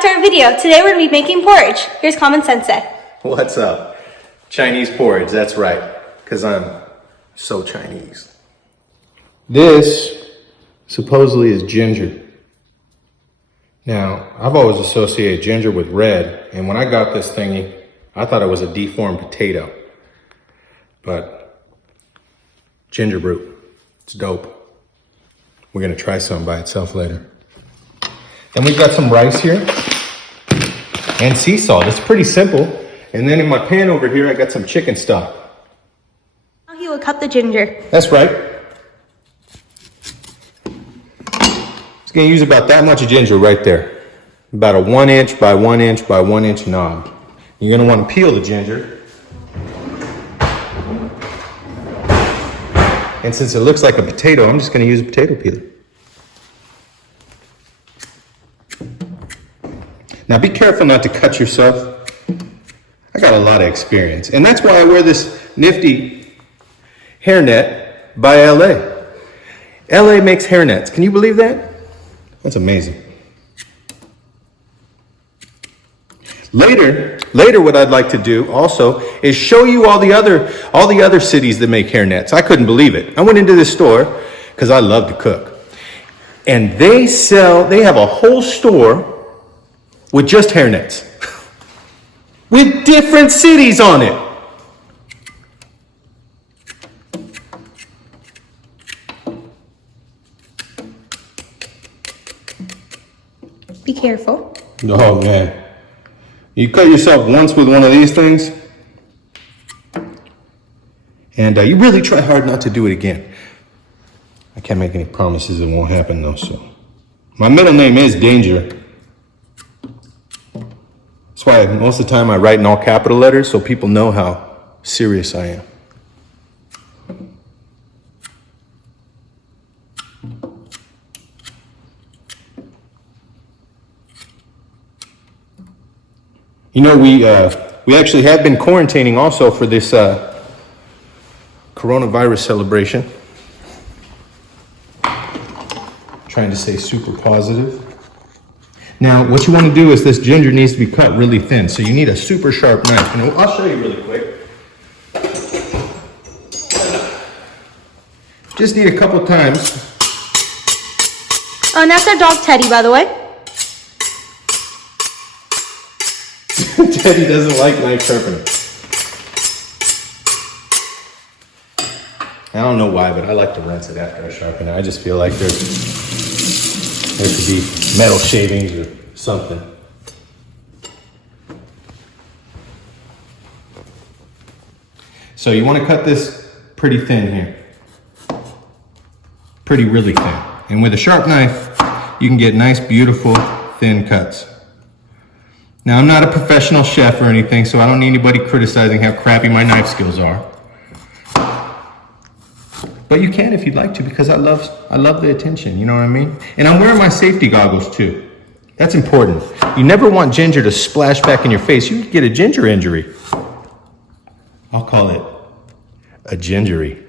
back to our video. Today we're going to be making porridge. Here's Common Sensei. What's up? Chinese porridge, that's right. Because I'm so Chinese. This supposedly is ginger. Now, I've always associated ginger with red, and when I got this thingy, I thought it was a deformed potato. But ginger root, it's dope. We're gonna try some by itself later. Then we've got some rice here and sea salt. It's pretty simple. And then in my pan over here, I got some chicken stock. Now he will cut the ginger. That's right. Just gonna use about that much ginger right there. About a 1 inch by 1 inch by 1 inch knob. You're gonna wanna peel the ginger. And since it looks like a potato, I'm just gonna use a potato peeler. Now be careful not to cut yourself. I got a lot of experience. And that's why I wear this nifty hairnet by LA. LA makes hairnets. Can you believe that? That's amazing. Later, what I'd like to do also is show you all the other cities that make hairnets. I couldn't believe it. I went into this store because I love to cook. And they have a whole store with just hairnets. With different cities on it. Be careful. Oh man. You cut yourself once with one of these things, and you really try hard not to do it again. I can't make any promises, it won't happen though, so. My middle name is Danger. That's why most of the time I write in all capital letters so people know how serious I am. You know, we actually have been quarantining also for this coronavirus celebration. Trying to stay super positive. Now, what you want to do is this ginger needs to be cut really thin, so you need a super sharp knife. And I'll show you really quick. Just need a couple times. Oh, and that's our dog Teddy, by the way. Teddy doesn't like knife sharpening. I don't know why, but I like to rinse it after I sharpen it. I just feel like there could be metal shavings or something. So you want to cut this pretty thin here. Really thin. And with a sharp knife, you can get nice, beautiful, thin cuts. Now, I'm not a professional chef or anything, so I don't need anybody criticizing how crappy my knife skills are. But you can if you'd like to, because I love the attention, you know what I mean? And I'm wearing my safety goggles too. That's important. You never want ginger to splash back in your face. You could get a ginger injury. I'll call it a gingery.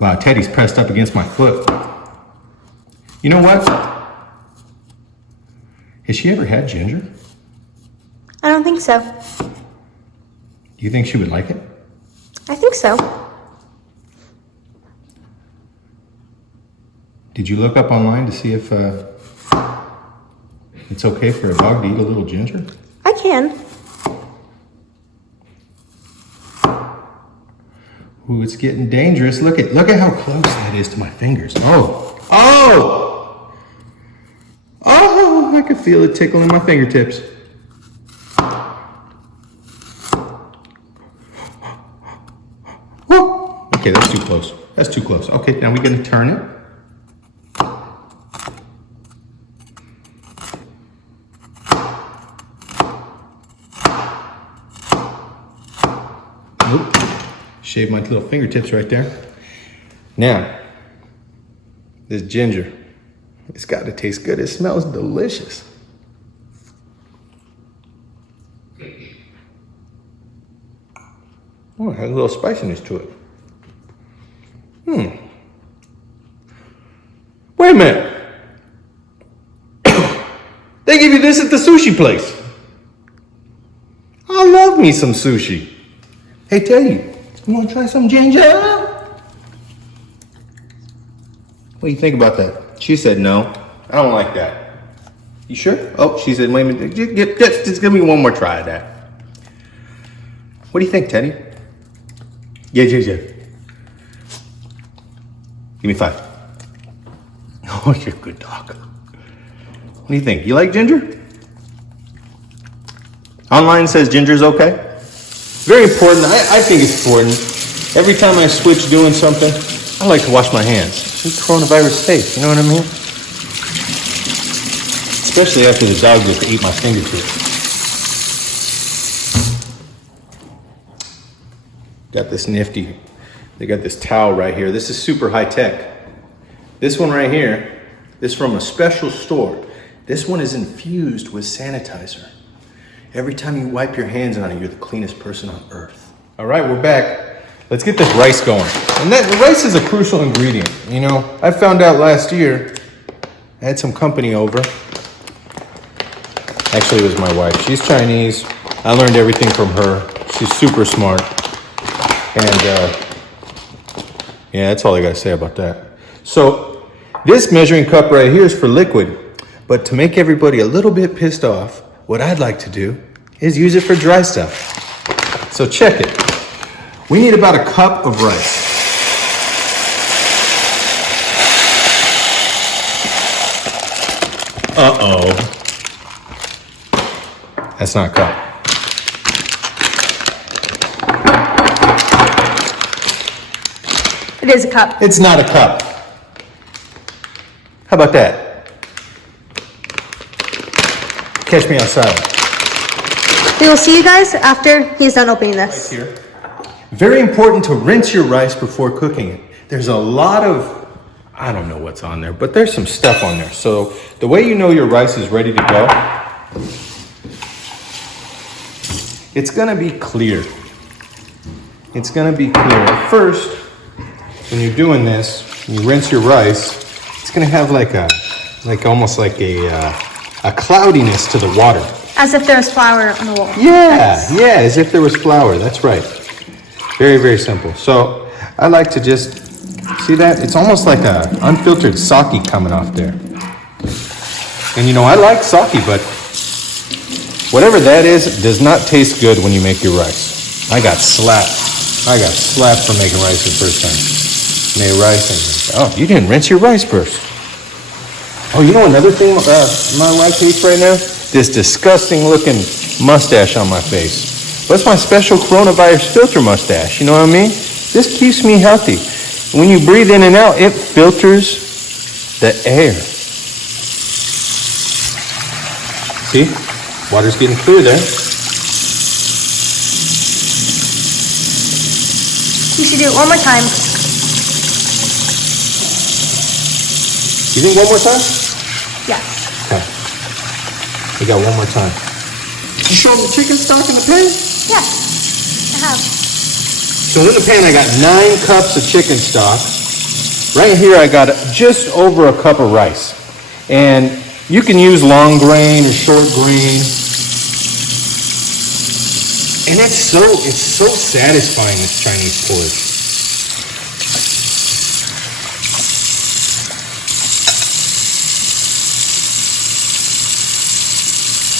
Wow, Teddy's pressed up against my foot. You know what? Has she ever had ginger? I don't think so. Do you think she would like it? I think so. Did you look up online to see if it's okay for a dog to eat a little ginger? I can. Ooh, it's getting dangerous. Look at how close that is to my fingers. Oh! I can feel it tickling my fingertips. Whoa. Okay, that's too close. That's too close. Okay, now we're gonna turn it. Oop. Shave my little fingertips right there. Now, this ginger, it's got to taste good. It smells delicious. Oh, it has a little spiciness to it. minute. They give you this at the sushi place. I love me some sushi. Hey, Teddy, you want to try some ginger? What do you think about that? She said no. I don't like that. You sure? Oh, she said, wait a minute. Just give me one more try of that. What do you think, Teddy? Yeah. Give me 5. Oh, you're a good dog. What do you think? You like ginger? Online says ginger's okay. Very important. I think it's important. Every time I switch doing something, I like to wash my hands. It's coronavirus safe, you know what I mean? Especially after the dog just ate my fingertips. Got this nifty. They got this towel right here. This is super high tech. This one right here is from a special store. This one is infused with sanitizer. Every time you wipe your hands on it, you're the cleanest person on earth. All right, we're back. Let's get this rice going. And the rice is a crucial ingredient. You know, I found out last year, I had some company over. Actually, it was my wife. She's Chinese. I learned everything from her. She's super smart. And yeah, that's all I gotta say about that. So this measuring cup right here is for liquid. But to make everybody a little bit pissed off, what I'd like to do is use it for dry stuff. So check it. We need about a cup of rice. Uh-oh. That's not a cup. It is a cup. It's not a cup. How about that? Catch me outside. We will see you guys after he's done opening this. Here. Very important to rinse your rice before cooking it. There's a lot of, I don't know what's on there, but there's some stuff on there. So the way you know your rice is ready to go, it's gonna be clear. It's gonna be clear. At first, when you're doing this, when you rinse your rice, it's gonna have almost like a cloudiness to the water. As if there was flour on the wall. Yeah, as if there was flour. That's right. Very, very simple. So I like to just, see that? It's almost like a unfiltered sake coming off there. And you know, I like sake, but whatever that is, does not taste good when you make your rice. I got slapped for making rice the first time. Made rice and, oh, you didn't rinse your rice first. Oh, you know another thing my wife hates right now? This disgusting looking mustache on my face. That's my special coronavirus filter mustache, you know what I mean? This keeps me healthy. When you breathe in and out, it filters the air. See? Water's getting clear there. You should do it one more time. You think one more time? Yes. Okay. We got one more time. You show them the chicken stock in the pan? Yes, I have. So in the pan, I got 9 cups of chicken stock. Right here, I got just over a cup of rice. And you can use long grain or short grain. And it's so satisfying, this Chinese porridge.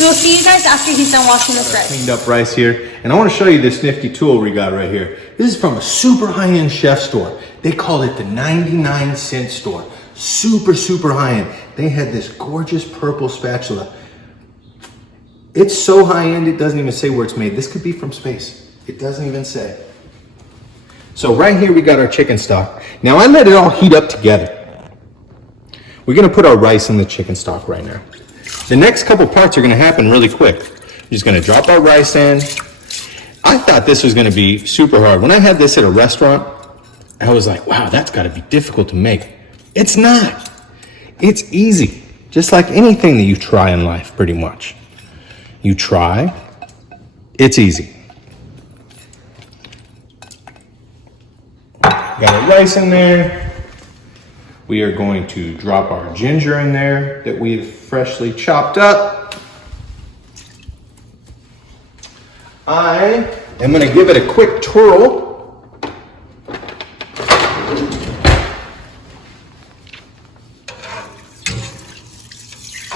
We'll see you guys after he's done washing this rice. Cleaned up rice here. And I want to show you this nifty tool we got right here. This is from a super high-end chef store. They call it the 99-cent store. Super, super high-end. They had this gorgeous purple spatula. It's so high-end, it doesn't even say where it's made. This could be from space. It doesn't even say. So right here we got our chicken stock. Now I let it all heat up together. We're gonna put our rice in the chicken stock right now. The next couple parts are gonna happen really quick. We're just gonna drop our rice in. I thought this was gonna be super hard. When I had this at a restaurant, I was like, wow, that's gotta be difficult to make. It's not. It's easy. Just like anything that you try in life, pretty much. You try, it's easy. Got our rice in there. We are going to drop our ginger in there that we've freshly chopped up. I am going to give it a quick twirl.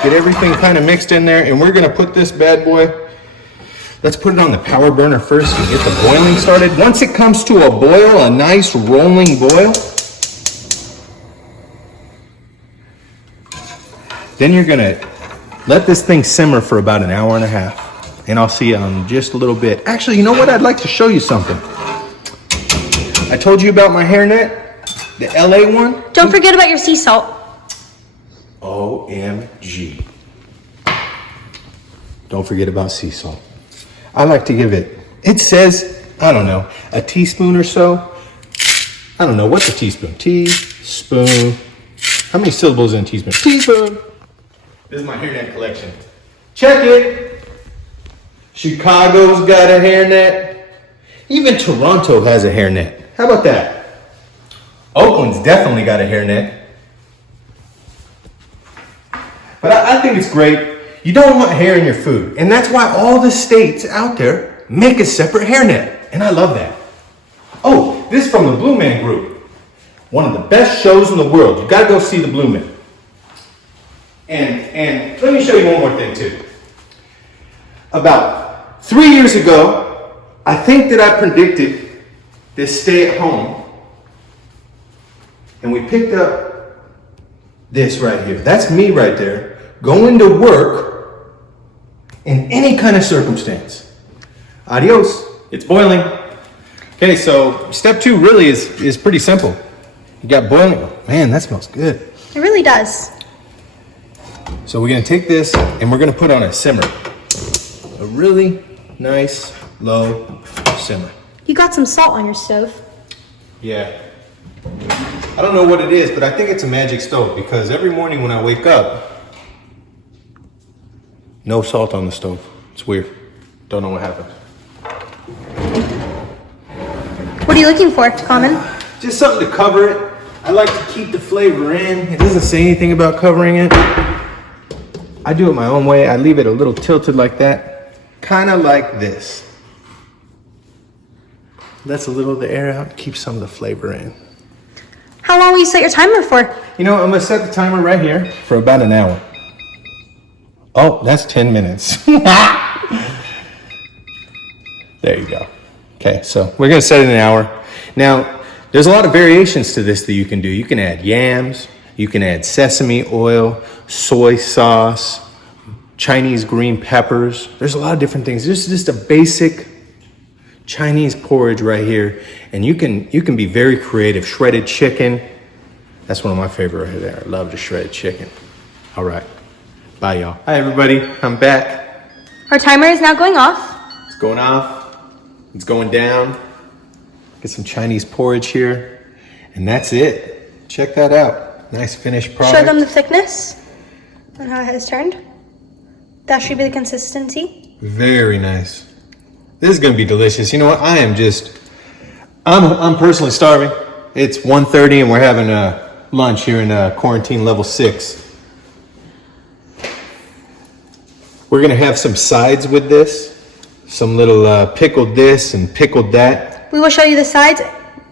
Get everything kind of mixed in there, and we're going to put this bad boy, let's put it on the power burner first to get the boiling started. Once it comes to a boil, a nice rolling boil, then you're going to let this thing simmer for about an hour and a half, and I'll see you in just a little bit. Actually, you know what? I'd like to show you something. I told you about my hairnet, the LA one. Don't forget about your sea salt. OMG. Don't forget about sea salt. I like to give it, it says, I don't know, a teaspoon or so. I don't know, what's a teaspoon? Teaspoon. How many syllables in a teaspoon? Teaspoon. This is my hairnet collection. Check it. Chicago's got a hairnet. Even Toronto has a hairnet. How about that? Oakland's definitely got a hairnet. But I think it's great. You don't want hair in your food. And that's why all the states out there make a separate hairnet. And I love that. Oh, this is from the Blue Man Group. One of the best shows in the world. You gotta go see the Blue Man. And let me show you one more thing too. About 3 years ago, I think that I predicted this stay at home. And we picked up this right here. That's me right there, going to work in any kind of circumstance. Adios. It's boiling. Okay, so step 2 really is pretty simple. You got boiling. Man, that smells good. It really does. So we're gonna take this and we're gonna put on a simmer. A really nice, low simmer. You got some salt on your stove. Yeah. I don't know what it is, but I think it's a magic stove because every morning when I wake up, no salt on the stove. It's weird. Don't know what happened. What are you looking for, Common? Just something to cover it. I like to keep the flavor in. It doesn't say anything about covering it. I do it my own way. I leave it a little tilted like that. Kind of like this. Lets a little of the air out, keeps some of the flavor in. How long will you set your timer for? You know, I'm gonna set the timer right here for about an hour. Oh, that's 10 minutes. There you go. Okay, so we're gonna set it an hour. Now, there's a lot of variations to this that you can do. You can add yams, you can add sesame oil, soy sauce, Chinese green peppers. There's a lot of different things. This is just a basic Chinese porridge right here. And you can be very creative. Shredded chicken. That's one of my favorite right there. I love the shredded chicken. All right. Bye, y'all. Hi, everybody. I'm back. Our timer is now going off. It's going off. It's going down. Get some Chinese porridge here. And that's it. Check that out. Nice finished product. Show them the thickness and how it has turned. That should be the consistency. Very nice. This is going to be delicious. You know what? I'm personally starving. It's 1:30 and we're having lunch here in quarantine level 6. We're going to have some sides with this. Some little pickled this and pickled that. We will show you the sides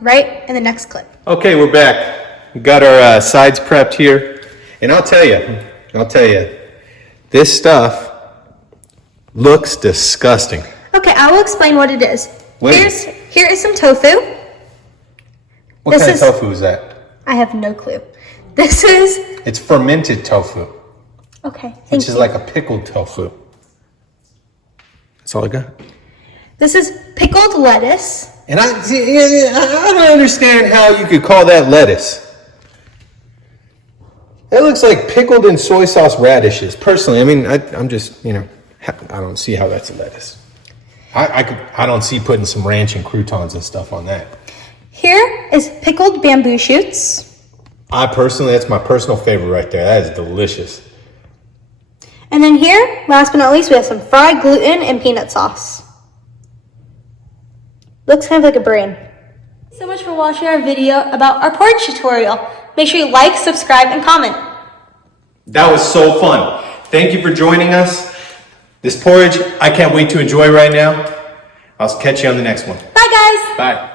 right in the next clip. Okay, we're back. We got our sides prepped here. And I'll tell you, this stuff looks disgusting. Okay, I will explain what it is. Wait. Here is some tofu. What kind of tofu is that? I have no clue. This is... It's fermented tofu. Okay, thank Which you. is like a pickled tofu. That's all I got. This is pickled lettuce. And I don't understand how you could call that lettuce. That looks like pickled in soy sauce radishes. Personally, I mean, I'm just, I don't see how that's a lettuce. I don't see putting some ranch and croutons and stuff on that. Here is pickled bamboo shoots. That's my personal favorite right there. That is delicious. And then here, last but not least, we have some fried gluten and peanut sauce. Looks kind of like a brain. Thanks so much for watching our video about our porridge tutorial. Make sure you like, subscribe, and comment. That was so fun. Thank you for joining us. This porridge, I can't wait to enjoy right now. I'll catch you on the next one. Bye, guys. Bye.